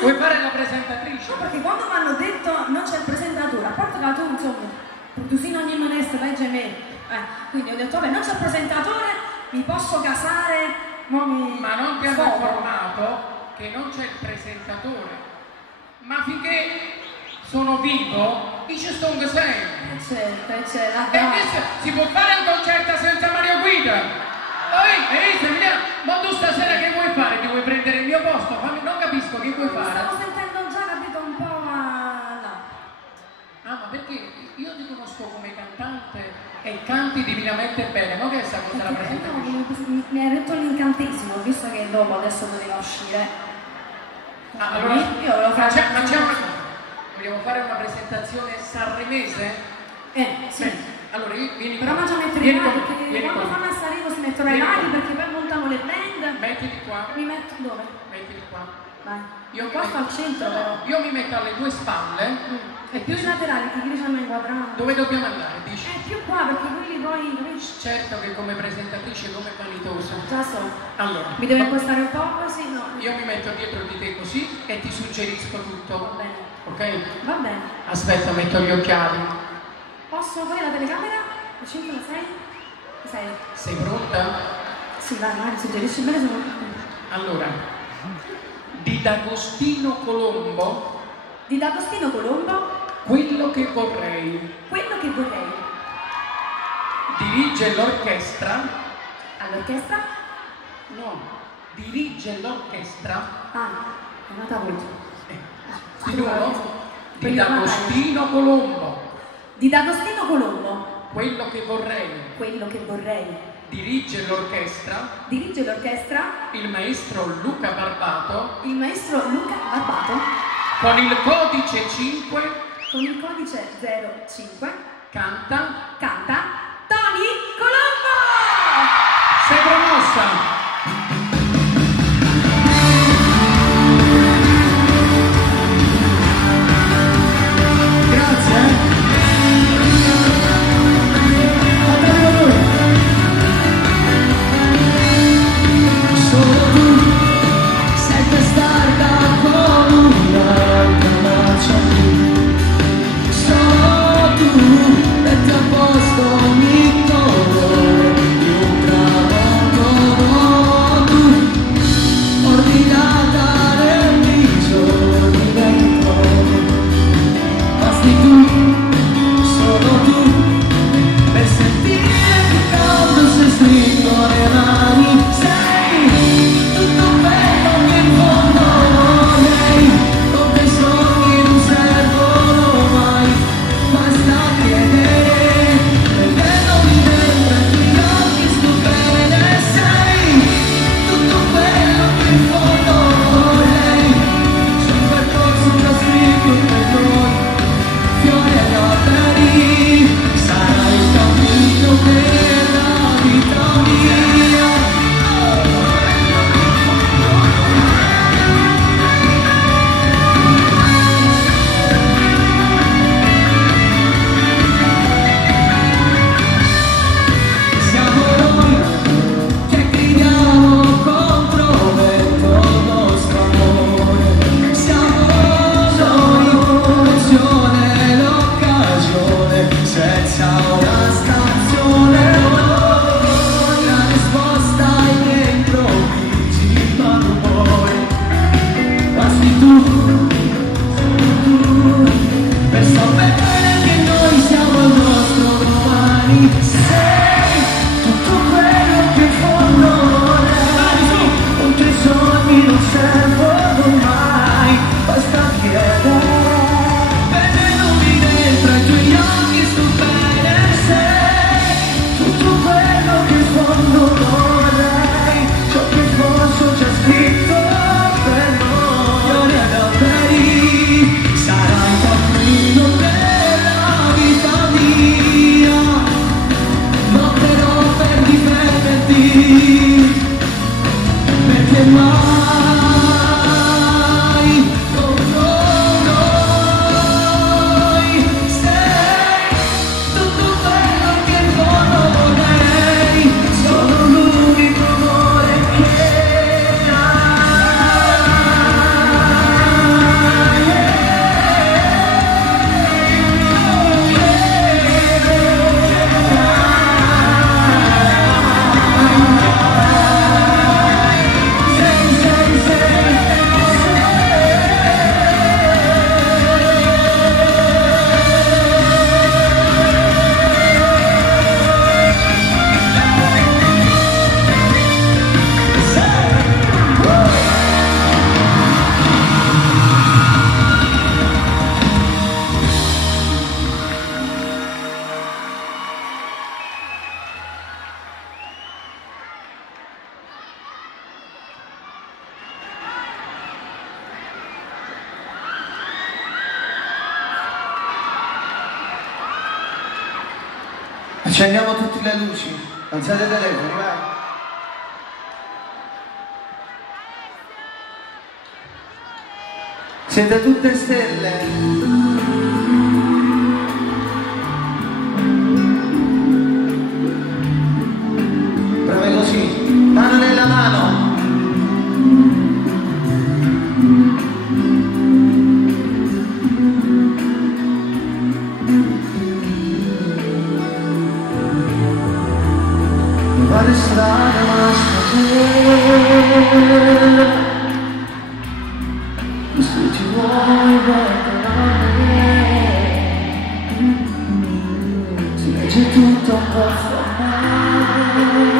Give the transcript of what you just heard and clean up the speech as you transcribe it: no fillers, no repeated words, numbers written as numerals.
Vuoi fare la presentatrice? No, perché quando mi hanno detto non c'è il presentatore, a parte che tu, insomma, produsino ogni manestra, dai gemelli. Quindi ho detto, vabbè, non c'è il presentatore, mi posso casare, Ma non ti hanno informato che non c'è il presentatore. Ma finché sono vivo, io ci sto sempre. Certo, E adesso si può fare un concerto senza Mario Guida? Ma tu stasera che vuoi fare? Ti vuoi prendere il mio posto? Non capisco che vuoi fare. Stavo sentendo già, capito, un po' a... no. Ah, ma perché io ti conosco come cantante e canti divinamente bene, ma che è questa cosa la presentatrice? No, mi hai detto l'incantesimo, visto che dopo adesso doveva uscire. Allora, io volevo fare... vogliamo fare una presentazione sanremese? Sì. Beh, allora vieni però qua. ma già mettere i mani, perché quando fanno a Sanremo si mettono i mani perché poi montano le band. Mettiti qua. Mi metto dove? Mettiti qua. Vai. Io qua sto al centro però. Io mi metto alle tue spalle. E più i laterali, che quelli hanno inquadrato. Dove dobbiamo andare, dici? Più qua, perché quelli poi, capisci? Certo che come presentatrice, come vanitosa. Già so. Allora. Mi devo impostare un po' così, no? Io mi metto dietro di te così e ti suggerisco tutto. Va bene. Ok? Va bene. Aspetta, metto gli occhiali. Posso poi la telecamera? La 5, la 6? La 6. Sei pronta? Sì, vai, magari suggerisci bene, sono... Allora, di D'Agostino Colombo. Di D'Agostino Colombo? Quello che vorrei. Quello che vorrei. Dirige l'orchestra. All'orchestra? No, dirige l'orchestra. Ah, è nata voce. Di nuovo? Di D'Agostino Colombo. Di D'Agostino Colombo. Quello che vorrei. Quello che vorrei. Dirige l'orchestra. Dirige l'orchestra. Il maestro Luca Barbato. Il maestro Luca Barbato. Con il codice 5. Con il codice 05. Canta. Tony Colombo! Sei promossa! Posto Accendiamo tutte le luci, alzate i telefoni, vai. Siete tutte stelle. Prove così, mano nella mano. Fare strada ma stasera, se ti vuoi guardare, si legge tutto un po' formale.